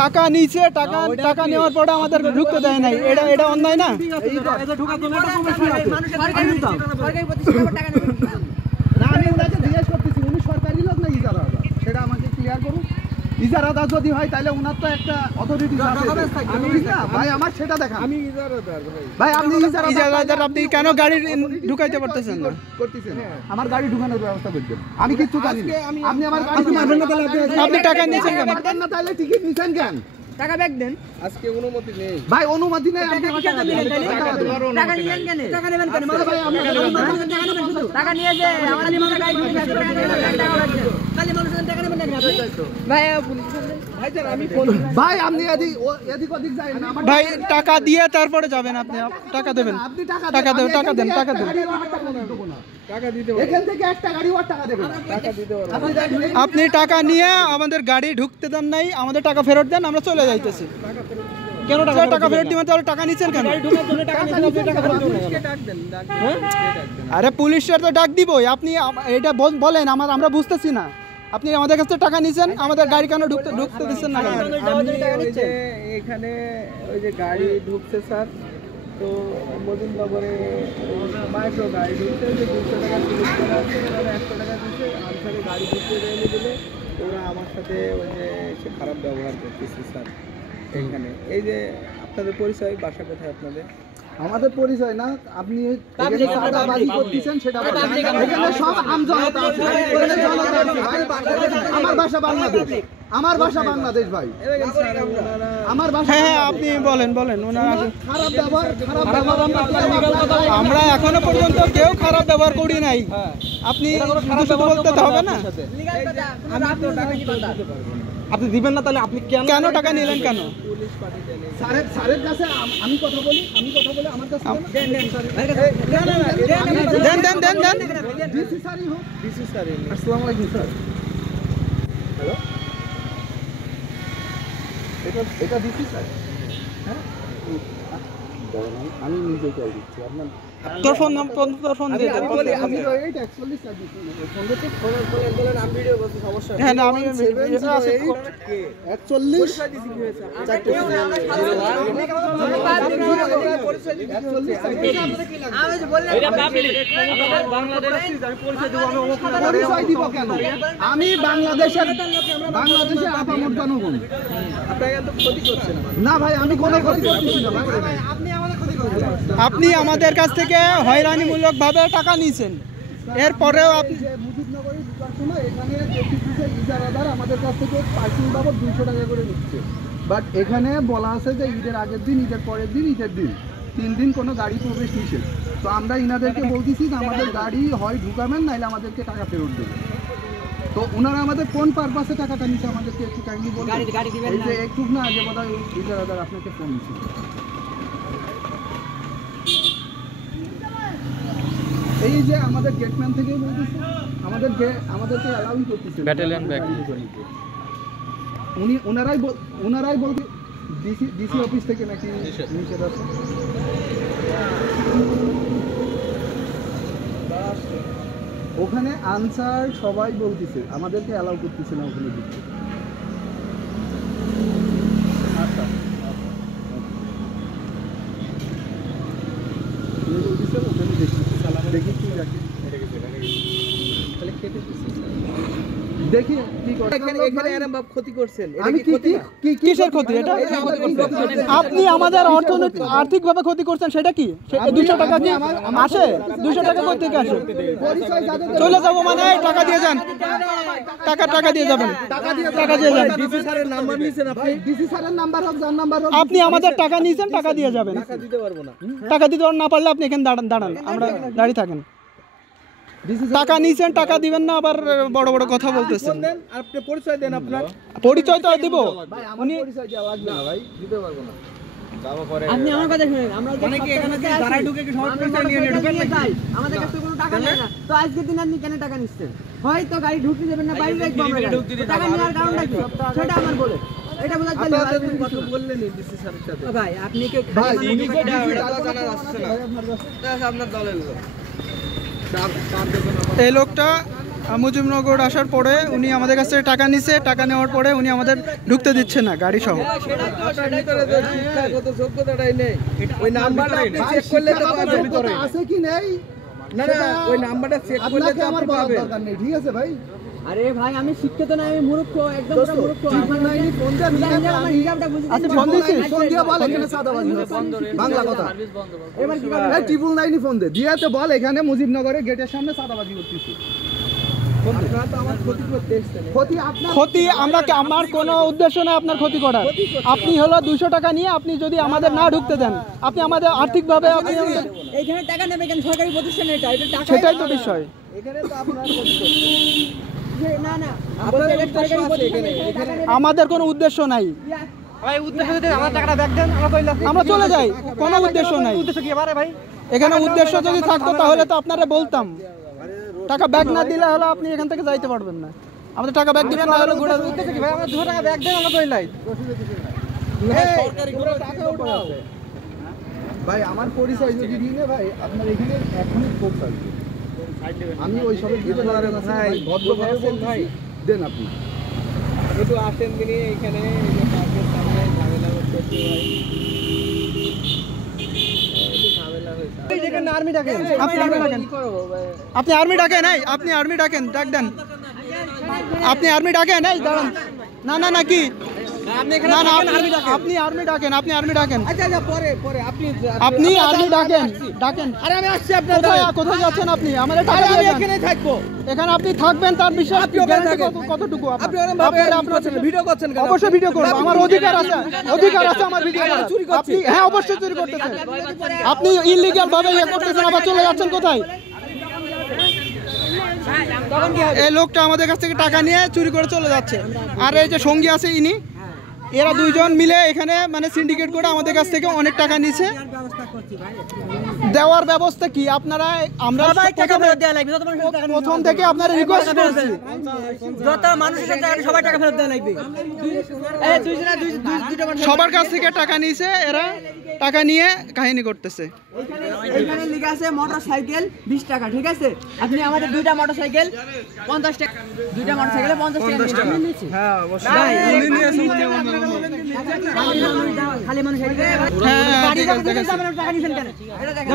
টাকা নিচে টাকা নেওয়ার পরে আমাদের ঢুকতে দেয় নাই, এটা অন্যায় না? আমি ওনাকে জিজ্ঞেস করতেছি উনি সরকারি লোক না ইজারাদার, সেটা আমাকে ক্লিয়ার করুন। ইজারাদার যদি হয় তাহলে ওনার তো একটা অথরিটি আছে। আমি না ভাই, আমার সেটা দেখান। আমি ইজারাদার ভাই, আপনি ইজারাদার, আপনি কেন গাড়ি ঢুকাইতে পারতেছেন না? করতেছেন আমার গাড়ি ঢুকানোর ব্যবস্থা করবেন। আমি কিছু জানি না। আপনি আমার গাড়ি আপনি টাকা নিয়েছেন কেন? না তাহলে টিকিট নিছেন কেন? টাকা ব্যাক দেন। আজকে অনুমতি নেই ভাই, অনুমতি নেই। আপনি টাকা নিলেন কেন? টাকা নেবেন কেন? ভাই আমি টাকা নিয়ে যে আমাদের মনে গাড়ি ঢুকে যাচ্ছে, টাকা লাগবে। খালি মানুষের টাকা নেবেন না আপনি? ভাই পুলিশ ভাই স্যার, আমি ফোন ভাই আপনি এদিক ওদিক যাই না। ভাই টাকা দিয়ে তারপরে যাবেন, আপনি টাকা দেবেন। আপনি টাকা দেন, টাকা দেন। টাকা দিতে হবে। এখান থেকে একটা গাড়ি ওর টাকা দেবেন। টাকা দিতে পারবেন। আপনি টাকা নিয়ে আমাদের গাড়ি ঢুকতে দেন নাই, আমাদের টাকা ফেরত দেন, আমরা চলে যাইতেছি। কেন টাকা ফেরত দিবেন? তাহলে টাকা নিচ্ছেন কেন? আরে পুলিশের তো ডাক দিবই। আপনি এটা বলেন, আমরা বুঝতেছি না। আপনি আমাদের কাছে টাকা নিছেন, আমাদের গাড়ি কেন ঢুকতে দিচ্ছেন না? এখানে ওই যে গাড়ি ঢুকছে স্যার, তো মজুমনগরে মাইক্রো গাড়ি ঢুকছে, যে 200 টাকা পুলিশ করা আছে, ওরা 100 টাকা দিচ্ছে। আনসারে গাড়ি ঢুকতে দেয়নি বলে ওরা আমার সাথে ওই যে সে খারাপ ব্যবহার করতেছে স্যার। এইখানে এই যে আপনাদের পরিচয়, বাসা কোথায় আপনাদের? আমাদের পরিচয় না, আপনি চাঁদাবাজি করতেছেন সেটা বলেন। এখানে সব আমজনতা আছে। আমার ভাষা বাংলাদেশ, আমার ভাষা বাংলাদেশ ভাই, আমার ভাষা। হ্যাঁ আপনি বলেন। খারাপ ব্যবহার আমরা এখনো পর্যন্ত কেউ খারাপ ব্যবহার করি নাই। আপনি শুধু বলতে হবে না। আপনি দিবেন না, তাহলে আপনি কেন টাকা নিলেন কেন? স্যারের কাছে আমি কথা বলি আমার কাছে দেন। ডিসি স্যারই হোক। ডিসি স্যারই। আসসালামু আলাইকুম স্যার। হ্যালো, এটা ডিসি স্যার? হ্যাঁ, আমি নিজে কল দিচ্ছি। আপনার তোর ফোন দিয়ে দেন। আমি তো এই 41 স্যার দিচ্ছি। ফোন করতে বলেন আমি ভিডিও করতে সমস্যা। হ্যাঁ না, আমি 41 আমি বাংলাদেশের আপামর জনগণ। না ভাই, আমি কোনো ক্ষতি করতেছি না ভাই। আপনি আমাদের কাছ থেকে হয়রানিমূলক ভাবে টাকা নিয়েছেন, এরপরেও আপনি মুজিবনগরের সময় এখানে ইজারাদার আমাদের কাছ থেকে পার্কিং বাবদ 200 টাকা করে নিচ্ছে। বাট এখানে বলা আছে যে ঈদের আগের দিন, ঈদের পরের দিন, ঈদের দিন 3 দিন কোনো গাড়ি প্রবেশ নিষেধ। তো আমরা ইনাদেরকে বলতেছি যে আমাদের গাড়ি হয় ঢুকাবেন, নাহলে আমাদেরকে টাকা ফেরত দেবেন। তো ওনারা আমাদের কোন পারপাসে টাকাটা নিচ্ছে আমাদেরকে একটু কাইন্ডলি বলুন। এই যে একটু না আগে বোধহয় ইজারাদার আপনাকে ফোন দিচ্ছে। এই যে আমাদের গেটম্যান থেকেই বলতেছে, আমাদেরকে অ্যালাউই করতেছে ব্যাটালিয়ন ব্যাগ। ওনারাই বলতে ডিসি অফিস থেকে নাকি নিষেধ আছে। ওখানে আনসার সবাই বলতেছে আমাদেরকে অ্যালাউ করতেছে না ওখানে ঢুকতে। আচ্ছা, বলতেছে ওখানে দেখি কি রাখি, দেখি কি করে। এখানে এরকম ভাব ক্ষতি করছেন। আমি কিসের ক্ষতি? এটা আপনি আমাদের আর্থিকভাবে ক্ষতি করছেন, সেটা কি? 200 টাকা কি আসে? 200 টাকা কোথা থেকে আসে? চলে যাবো মানে টাকা দিয়ে যান, টাকা দিয়ে যাবেন, টাকা দিয়ে যান। ডিসি স্যারের নাম্বার নিয়েছেন আপনি? ডিসি স্যারের নাম্বার হোক, যার নাম্বার হোক, আপনি আমাদের টাকা নিয়েছেন, টাকা দিয়ে যাবেন। টাকা দিতে পারবো না। টাকা দিতে না পারলে আপনি এখানে দাঁড়ান, আমরা দাঁড়িয়ে থাকেন। টাকা নিয়েছেন, টাকা দিবেন না, আবার বড় বড় কথা বলতেছেন। আপনি পরিচয় দেন আপনার। পরিচয় তো দিব। উনি পরিচয় দেওয়া লাগবে না ভাই, দিতে পারবো না। আপনি আমার কথা শুনেন, আমরা মানে কি এখানে যারা ঢুকে কি সবাই পরিচয় নিয়ে ঢুকেন নাকি? আমাদের কাছে কোনো টাকা নেই না। তো আজকের দিন আপনি কেন টাকা নিচ্ছেন? হয়তো গাড়ি ঢুকতে দেবেন না, বাইরে রাখবো আমরা। টাকা নেওয়ার কারণটা কি সেটা আমার বলে, এটা বোঝা গেল। আপনি কথা বললেন ডিসি স্যারের সাথে। ভাই আপনি কি ভাই জানা যাচ্ছে না, আপনার দলের লোক। এই লোকটা মুজিবনগর আসার পরে উনি আমাদের কাছ থেকে টাকা নিছে, টাকা নেওয়ার পরে উনি আমাদের ঢুকতে দিচ্ছে না গাড়ি সহ। শিক্ষাগত যোগ্যতাটাই নেই। ওই নাম্বারটা আপনি চেক করলে তো পাবেন। আছে কি নেই না না, ওই নাম্বারটা চেক করলে আপনাকে তো আমার আপনি বলার পাবেন। দরকার নেই, ঠিক আছে ভাই? আরে ভাই আমি শিক্ষিত না, আমি মূর্খ, একদম পুরো মূর্খ। ট্রিপল নাইন ফোন দিয়ে আমার হিসাবটা বুঝে আচ্ছা ফোন দিছিস? ফোন দিয়ে বল এখানে সাদাবাজি হচ্ছে। বাংলা কথা। এবার কি করবে? এই ট্রিপল নাইনই ফোন দে, দিয়ে তো বল এখানে মুজিবনগরের গেটের সামনে সাদাবাজি করতেছি। আপনারা তো আমার ক্ষতি করতে এসেছেন। ক্ষতি আপনার। ক্ষতি আমার কোনো উদ্দেশ্য না আপনার ক্ষতি করার। আপনি হলো 200 টাকা নিয়ে আপনি যদি আমাদের না ঢুকতে দেন, আপনি আমাদের আর্থিকভাবে আপনি আমাদের- এইখানে টাকা নেবে কেন? সরকারি প্রতিষ্ঠান এটা টাকা। সেটাই তো বিষয়। এখানে তো আপনার ক্ষতি করতে। না না, আপনাদের আপনাদের উদ্দেশ্য সরকারি আছে প্রতিষ্ঠান এখানে। এখানে আমাদের কোনো উদ্দেশ্য নাই, আমরা চলে যাই, কোনো উদ্দেশ্য নাই। এখানে উদ্দেশ্য যদি থাকতো তাহলে তো আপনারা বলতাম। টাকা ব্যাগ না দিলে হলো আপনি এখান থেকে যাইতে পারবেন না। আমাদের টাকা ব্যাগ দিবেন না হলে ঘোরা ভাই আমার পরিচয় যদি দিই না ভাই, আপনার এখানে এখনই ফোর্স আসবে। আমি ওই সবের ভিতরে ভাই ভদ্রভাবে ভাই দেন আপনি। একটু আসেন দিনই এখানে এই যে পার্কের সামনে ঝামেলা করতেছি ভাই। একটু ঝামেলা হয়েছে। আর্মি ডাকেন, আপনি আর্মি ডাকেন, কি করবো ভাই? আপনি আর্মি ডাকেন, এই আপনি আর্মি ডাকেন, ডাক দেন। আপনি আর্মি ডাকেন, এই দাঁড়ান। না না না কি না না আপনি আর্মি ডাকেন, আপনি আর্মি ডাকেন, আচ্ছা আচ্ছা পরে পরে আপনি আপনি আর্মি ডাকেন, ডাকেন। আরে আমি আসছি আপনার কোথায় যাচ্ছেন আপনি? আমাদের টাকা আমি দিয়ে দেন। এখানেই থাকবো। এখানে আপনি থাকবেন তার বিশ্বাস আপনি ওখানে guarantee থাকেন। কতটুকু আপনার? আপনি ওরকম ভাবে ভিডিও করছেন কেন? অবশ্যই ভিডিও করব, আমার অধিকার আছে, অধিকার আছে আমার ভিডিও করার। চুরি করছি। আপনি হ্যাঁ অবশ্যই চুরি করতেছেন, আপনি ইললিগ্যাল ভাবে ইয়ে করতেছেন, আবার চলে যাচ্ছেন কোথায়? এই লোকটা আমাদের কাছ থেকে টাকা নিয়ে চুরি করে চলে যাচ্ছে, আর এই যে সঙ্গী আছে ইনি, এরা দুইজন মিলে এখানে মানে সিন্ডিকেট করে আমাদের কাছ থেকে অনেক টাকা নিছে। দেওয়ার ব্যবস্থা কি আপনারা? আমরা প্রথম থেকে আপনারা রিকোয়েস্ট করছি, যত মানুষের সাথে সবাই টাকা ফেরত দেওয়া লাগবে। সবার কাছ থেকে টাকা নিছে, এরা টাকা নিয়ে কাহিনী করতেছে। এখানে লেখা আছে মোটরসাইকেল 20 টাকা, ঠিক আছে? আপনি আমাদের দুইটা মোটরসাইকেল 50 টাকা, দুইটা মোটরসাইকেলে 50 টাকা আমি নিচ্ছি। হ্যাঁ অবশ্যই। ভাই, খালি মানুষ হ্যাঁ, ঠিক আছে, ঠিক আছে। টাকা নিছেন কেন? এটা দেখেন।